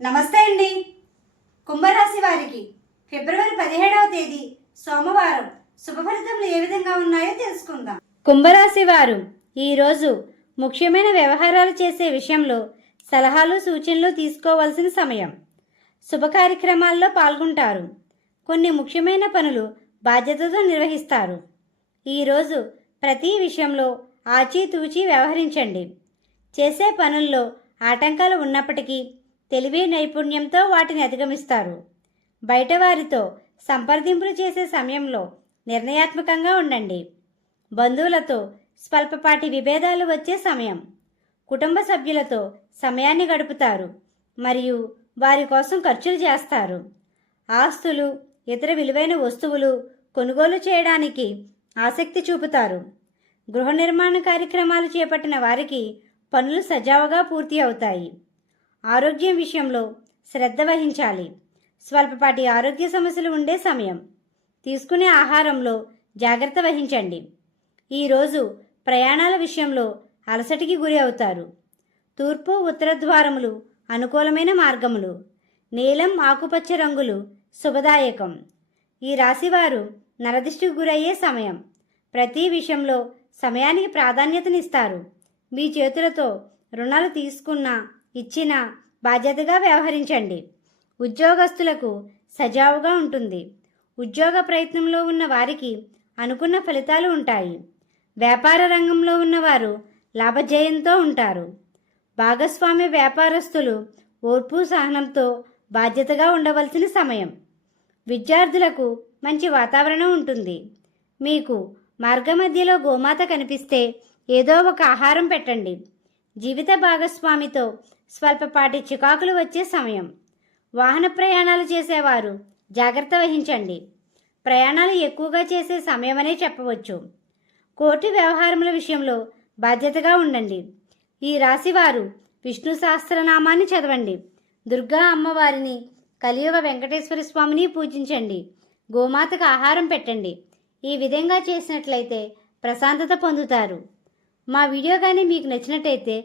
నమస్తే అండి. కుంభరాశి వారికి ఫిబ్రవరి పదిహేడవ తేదీ సోమవారం. శుభ ఫలితములు ఏ విధంగా ఉన్నాయో తెలుసుకుందాం. కుంభరాశి వారు ఈరోజు ముఖ్యమైన వ్యవహారాలు చేసే విషయంలో సలహాలు సూచనలు తీసుకోవాల్సిన సమయం. శుభ కార్యక్రమాల్లో పాల్గొంటారు. కొన్ని ముఖ్యమైన పనులు బాధ్యతతో నిర్వహిస్తారు. ఈరోజు ప్రతి విషయంలో ఆచితూచి వ్యవహరించండి. చేసే పనుల్లో ఆటంకాలు ఉన్నప్పటికీ తెలివి నైపుణ్యంతో వాటిని అధిగమిస్తారు. బయటవారితో సంప్రదింపులు చేసే సమయంలో నిర్ణయాత్మకంగా ఉండండి. బంధువులతో స్వల్పపాటి విభేదాలు వచ్చే సమయం. కుటుంబ సభ్యులతో సమయాన్ని గడుపుతారు మరియు వారి కోసం ఖర్చులు చేస్తారు. ఆస్తులు ఇతర విలువైన వస్తువులు కొనుగోలు చేయడానికి ఆసక్తి చూపుతారు. గృహ నిర్మాణ కార్యక్రమాలు చేపట్టిన వారికి పనులు సజావుగా పూర్తి అవుతాయి. ఆరోగ్యం విషయంలో శ్రద్ధ వహించాలి. స్వల్పపాటి ఆరోగ్య సమస్యలు ఉండే సమయం. తీసుకునే ఆహారంలో జాగ్రత్త వహించండి. ఈరోజు ప్రయాణాల విషయంలో అలసటికి గురి అవుతారు. తూర్పు ఉత్తర ద్వారములు అనుకూలమైన మార్గములు. నీలం ఆకుపచ్చ రంగులు శుభదాయకం. ఈ రాశివారు నరదిష్టికి గురయ్యే సమయం. ప్రతి విషయంలో సమయానికి ప్రాధాన్యతనిస్తారు. మీ చేతులతో రుణాలు తీసుకున్నా ఇచ్చిన బాధ్యతగా వ్యవహరించండి. ఉద్యోగస్తులకు సజావుగా ఉంటుంది. ఉద్యోగ ప్రయత్నంలో ఉన్న వారికి అనుకున్న ఫలితాలు ఉంటాయి. వ్యాపార రంగంలో ఉన్నవారు లాభజయంతో ఉంటారు. భాగస్వామ్య వ్యాపారస్తులు ఓర్పు సహనంతో బాధ్యతగా ఉండవలసిన సమయం. విద్యార్థులకు మంచి వాతావరణం ఉంటుంది. మీకు మార్గమధ్యలో గోమాత కనిపిస్తే ఏదో ఒక ఆహారం పెట్టండి. జీవిత భాగస్వామితో స్వల్పపాటి చికాకులు వచ్చే సమయం. వాహన ప్రయాణాలు చేసేవారు. జాగ్రత్త వహించండి. ప్రయాణాలు ఎక్కువగా చేసే సమయమనే చెప్పవచ్చు. కోర్టు వ్యవహారముల విషయంలో బాధ్యతగా ఉండండి. ఈ రాశివారు విష్ణు సహస్రనామాన్ని చదవండి. దుర్గా అమ్మవారిని కలియుగ వెంకటేశ్వర స్వామిని పూజించండి. గోమాతకు ఆహారం పెట్టండి. ఈ విధంగా చేసినట్లయితే ప్రశాంతత పొందుతారు. మా వీడియో కానీ మీకు నచ్చినట్టయితే